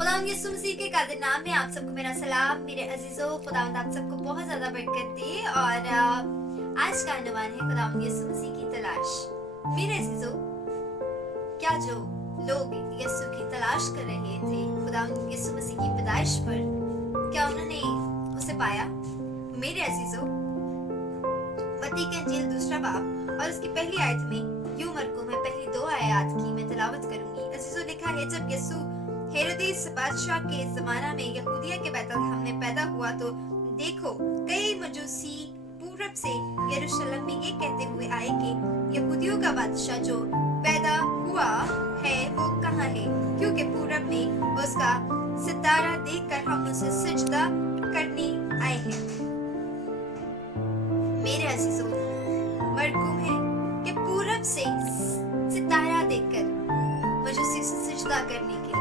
खुदावंद यीशु मसीह के कादिर नाम में आप सबको मेरा सलाम। मेरे अजीजों, खुदावंद आप सबको बहुत ज्यादा बरकत दे। और आज का अनुमान है खुदावंद यीशु मसीह की तलाश। मेरे अजीजों, क्या जो लोग यीशु की तलाश कर रहे थे खुदावंद यीशु मसीह की पैदाइश पर, क्या उन्होंने उसे पाया? मेरे अजीजों, मत्ती की इंजील दूसरा बाब और उसकी पहली आयत में यूं मरकूम है, पहली 2 आयत की मैं तिलावत करूंगी। अजीजों, लिखा है, जब यीशु हेरोदेस बादशाह के जमाना में यहूदिया के बैतलहम में पैदा हुआ तो देखो, कई मजूसी पूरब से यरूशलेम में ये कहते हुए आए कि यहूदियों का बादशाह जो पैदा हुआ है वो कहाँ है, क्योंकि पूरब में उसका सितारा देखकर हम उसे सजदा करने आए हैं। मेरे अजीजों, मरकूम है कि पूरब से सितारा देखकर मजूसी से सजदा करने के लिए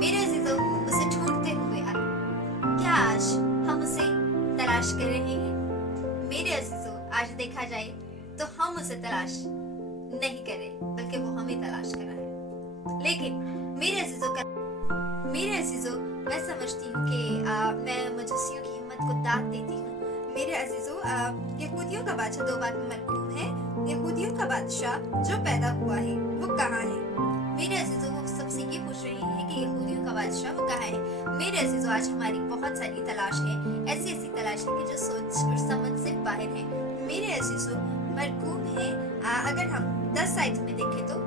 मेरे अजीजों उसे ढूंढते हुए आए। क्या आज हम उसे तलाश कर रहे हैं? मेरे अजीजों, आज देखा जाए तो हम उसे तलाश नहीं कर रहे, बल्कि वो हमें तलाश कर रहा है। लेकिन मेरे अजीजों, मैं समझती हूँ कि मैं मजूसियों की हिम्मत को दाद देती हूँ। मेरे अजीजों, यहूदियों का बादशाह 2 बात में मरकूम है। यहूदियों का बादशाह जो पैदा हुआ है वो कहाँ है? मेरे अजीजों, वो सबसे ये पूछ रहे हैं कि यहूदियों का बादशाह वो कहाँ है। मेरे अजीजों, आज हमारी बहुत सारी तलाश है, ऐसी तलाश है कि जो सोच और समझ से बाहर है। मेरे अजीजों, मरकूम है, अगर हम 10 आयत में देखें तो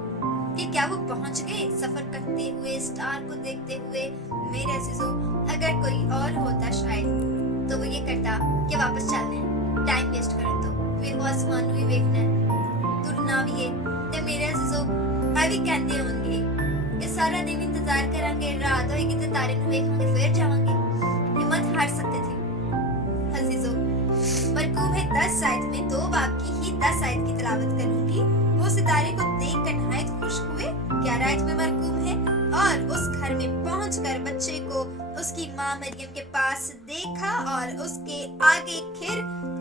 कि क्या वो पहुंच गए सफर करते हुए, स्टार को देखते हुए? मेरे अजीजों, अगर कोई और होता शायद तो वो ये करता कि वापस चलने, टाइम वेस्ट करन तो वे आसमान भी देखना तुरना भी है। ते मेरे अजीजों, भी कहते होंगे कि सारा दिन इंतजार करांगे, रात होएगी तो तारे ਨੂੰ ਵੇਖਾਂਗੇ फिर जावांगे। हिम्मत हार सकते थे अजीजों। मरकूम है 10 आयत में 2 बाब की ही 10 आयत की तिलावत करूंगी। वो सितारे को देखकर नहायत खुश हुए। 11 आयत में मरकूम है, और उस घर में पहुंचकर बच्चे को उसकी माँ मरियम के पास देखा और उसके आगे खिर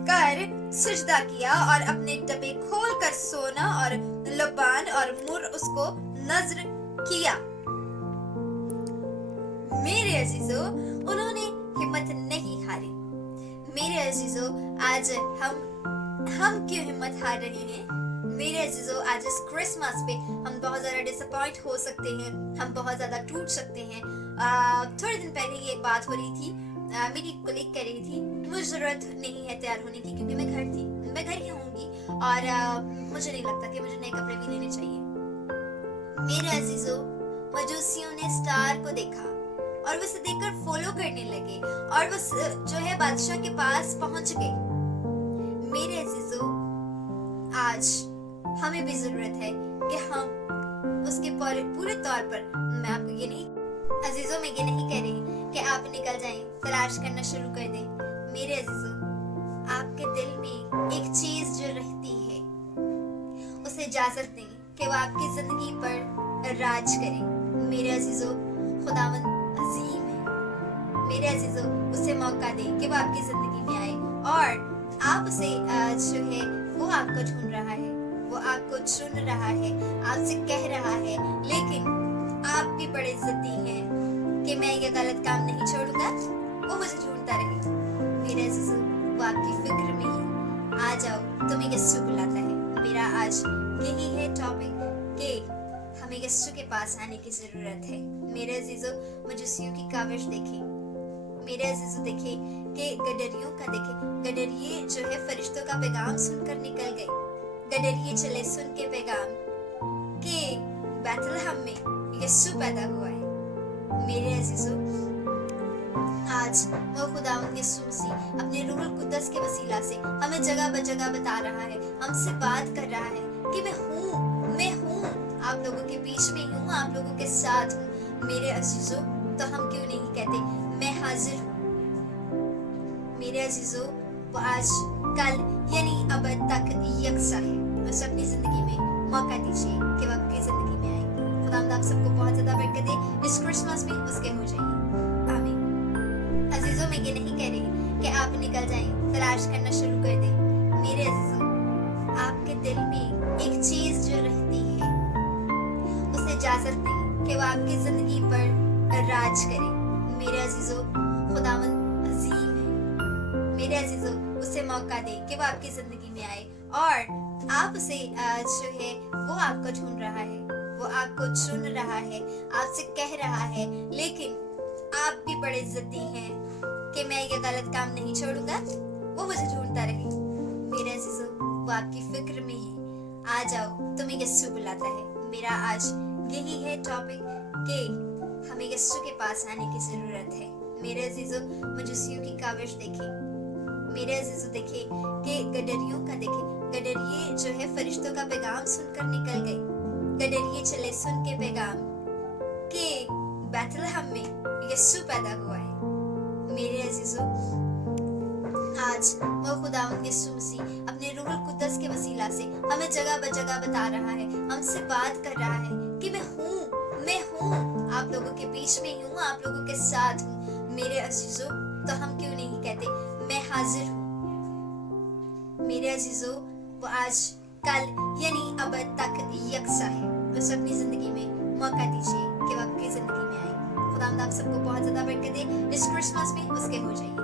कर सजदा किया और अपने डब्बे खोलकर सोना और लबान और मुर उसको नजर किया। मेरे अजीजों, उन्होंने हिम्मत नहीं हारी। मेरे अजीजों, आज हम क्यों हिम्मत हार रहे हैं? मेरे अजीजों, आज इस क्रिसमस पे हम बहुत ज्यादा डिसअपॉइंट हो सकते हैं, हम बहुत ज्यादा टूट सकते हैं। थोड़े दिन पहले ही एक बात हो रही थी, मेरी कोलीग कह रही थी मुझे जरूरत नहीं है तैयार होने की, क्योंकि मैं घर ही होंगी और मुझे नहीं लगता कि मुझे नए कपड़े भी लेने चाहिए। मेरे अजीजों, मजूसियों ने स्टार को देखा और वो उसे देखकर फॉलो करने लगे और वो जो है बादशाह के पास पहुंच गए। मेरे अजीजों, आज हमें भी जरूरत है कि हम उसके पूरे तौर पर, मैं आपको ये नहीं अजीजों, मैं ये नहीं कह रही कि आप निकल जाएं, तलाश करना शुरू कर दें। मेरे अजीजों, आपके दिल में एक चीज जो रहती है उसे इजाजत दें कि वो आपकी जिंदगी पर राज करे। मेरे अजीजों, खुदावंद अजीम है। मेरे अजीजों, उसे मौका दें कि वो आपकी जिंदगी में आए और आप उसे जो है वो आपको ढूंढ रहा है, वो आपको चुन रहा है, आपसे कह रहा है, लेकिन आप भी बड़े जिद्दी हैं कि मैं ये गलत काम नहीं छोड़ूंगा, वो मुझे ढूंढता रहे। मेरे अजीजों, वो आपकी फिक्र में ही आ जाओ, तुम्हें यीशु बुलाता है। मेरा आज यही है टॉपिक कि हमें यीशु के पास आने की जरूरत है। मेरे अजीजों, मजूसियों की काविश देखें। मेरे अजीजों, देखें कि गडरियों का देखें, गडरिये जो है फरिश्तों का पैगाम सुनकर निकल गए। गडरिये चले सुन के पैगाम कि बैतलहम में यीशु पैदा हुआ है। मेरे अजीजों, आज वो खुदावंद यीशु मसीह अपने रूहुल कुद्दस के वसीला से हमें जगह ब जगह बता रहा है, हमसे बात कर रहा है कि मैं हूँ, आप लोगों के बीच में हूँ, आप लोगों के साथ हूँ। मेरे अजीजों, तो हम क्यों नहीं कहते मैं हाजिर हूँ? मेरे अजीजों, वो आज कल यानी अब तक यकसा है। बस अपनी जिंदगी में मौका दीजिए कि वो आपकी जिंदगी में आए। खुदावंद आप सबको बहुत ज्यादा बरकत दे। इस क्रिसमस में उसके हो जाइए। आमीन। अजीजों, मैं ये नहीं कह रही कि आप निकल जाएं, तलाश करना शुरू कर दें। मेरे अजीजों, आपके दिल में एक चीज जो रहती है उसे इजाजत दें कि वो आपकी जिंदगी पर मैच करे। मेरे अजीजों, खुदावंद अजीम है। मेरे अजीजों, उसे मौका दे कि वो आपकी जिंदगी में आए और आप उसे जो है वो आपको ढूंढ रहा है, वो आपको चुन रहा है, आपसे कह रहा है, लेकिन आप भी बड़े जिद्दी हैं कि मैं ये गलत काम नहीं छोड़ूंगा, वो मुझे ढूंढता रहे। मेरे अजीजों, वो आपकी फिक्र में है। आ जाओ, तुम्हें यीशु बुलाता है। मेरा आज यही है टॉपिक कि हमें यीशु के पास आने की जरूरत है। मेरे अजीजों, मजूसियों की काविश देखी। मेरे अजीजों, देखे कि गडरियों का देखे, गडरिये जो है फरिश्तों का पैगाम सुनकर निकल गए। गडरिये चले सुन के पैगाम कि बैतलहम में यीशु पैदा हुआ है। मेरे अजीजों, आज वो खुदावंद यीशु मसीह अपने रूहुल कुद्दस के वसीला से हमें जगह बजगह बता रहा है, हमसे बात कर रहा है कि मैं हूँ, आप लोगों के बीच में हूँ, आप लोगों के साथ हूँ। मेरे अजीजों, तो हम क्यों नहीं कहते मैं हाजिर हूँ। मेरे अजीजों, वो आज कल यानी अब तक यकसा है। उसे अपनी जिंदगी में मौका दीजिए कि वो आपकी जिंदगी में आए। खुदावंद आप सबको बहुत ज्यादा बरकत दे। इस क्रिसमस में उसके हो जाइए।